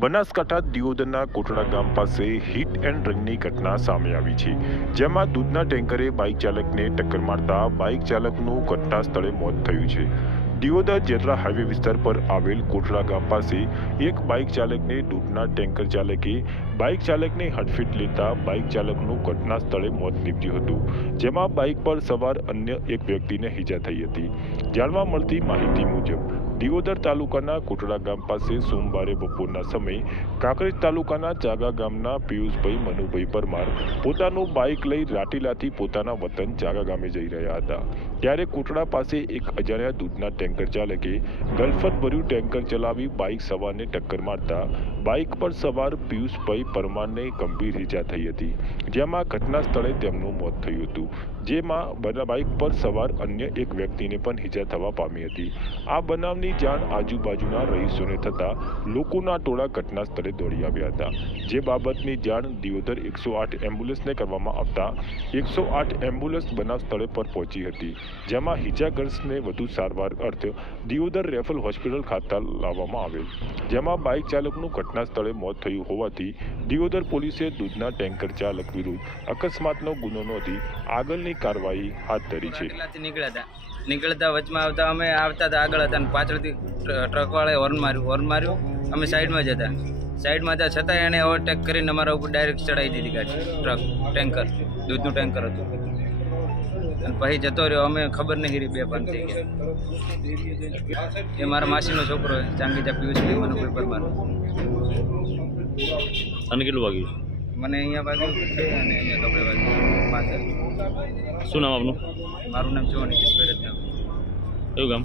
બનાસકાંઠા દિયોદરના કોટડા ગામ પાસે hit and રનની ઘટના સામે આવી છે, જેમાં દૂધના ટેન્કરે બાઇક ચાલકને ટક્કર મારતા બાઇક ચાલકનું ઘટના સ્થળે મોત થયું છે. દિયોદર જેટલા હાઈવે વિસ્તાર પર આવેલ કોટડા ગામ પાસે એક બાઇક ચાલકને દૂધના ટેન્કર ચાલકે બાઇક ચાલકને હડફેટ લેતા બાઇક ચાલકનું ઘટના સ્થળે મોત નીપજ્યું હતું. જેમાં બાઇક પર સવાર અન્ય એક વ્યક્તિને ઈજા થઈ હતી. જાણવા મળતી માહિતી મુજબ, દિયોદર તાલુકાના કોટડા ગામ પાસે સોમવારે બપોરના સમયે કાંકરેજ તાલુકાના ચાગા ગામના પિયુષભાઈ મનુભાઈ પરમાર પોતાનું બાઇક લઈ રાટીલાથી પોતાના વતન ચાગા ગામે જઈ રહ્યા હતા. ત્યારે કોટડા પાસે એક અજાણ્યા દૂધના ટેન્કર ચાલકે ગલફત ભર્યું ટેન્કર ચલાવી બાઇક સવારને ટક્કર મારતા બાઇક પર સવાર પિયુષભાઈ પરમારને ગંભીર ઈજા થઈ હતી, જેમાં ઘટના સ્થળે તેમનું મોત થયું હતું. જેમાં બના- બાઇક પર સવાર અન્ય એક વ્યક્તિને પણ ઈજા થવા પામી હતી. આ બનાવની જાણ આજુબાજુના રહીશોને થતાં લોકોના ટોળા ઘટના સ્થળે દોડી આવ્યા હતા. જે બાબતની જાણ દિયોદર એકસો આઠ એમ્બ્યુલન્સને કરવામાં આવતા એકસો આઠ એમ્બ્યુલન્સ બનાવ સ્થળે પર પહોંચી હતી, જેમાં ઈજાગ્રસ્તને વધુ સારવાર અર્થે દિયોદર રેફલ હોસ્પિટલ ખાતે લાવવામાં આવેલ. જેમાં બાઇક ચાલકનું ઘટના સ્થળે મોત થયું હોવાથી દિયોદર પોલીસે દૂધના ટેન્કર ચાલક વિરુદ્ધ અકસ્માતનો ગુનો નોંધી આગળની કાર્યવાહી હાથ ધરી છે. નીકળ્યા હતા. નીકળતા વચમાં આવતા અમે આવતા હતા આગળ હતા અને પાછળથી ટ્રકવાળાએ હોર્ન માર્યું. હોર્ન માર્યું. અમે સાઈડમાં જ હતા. સાઈડમાં હતા. છતાં એણે ઓવરટેક કરીને અમારા ઉપર ડાયરેક્ટ ચડાવી દીધી ગાડી. ટ્રક ટેન્કર દૂધનું ટેન્કર હતું. અને પછી જતો રહ્યો. અમે ખબર નહીં રહી બે પાંચ થઈ ગયા. એ મારા માસીનો છોકરો ચાંગીજા પિયુષ ભાઈ મને મનુભાઈ પરમાર અને કેટલું વાગ્યું? મને અહીંયા વાગ્યું છે અને અહીંયા કપડે વાગ્યું. શું નામ આપનું? મારું નામ નીતિશભાઈ રત્નાભાઈ કયું ગામ?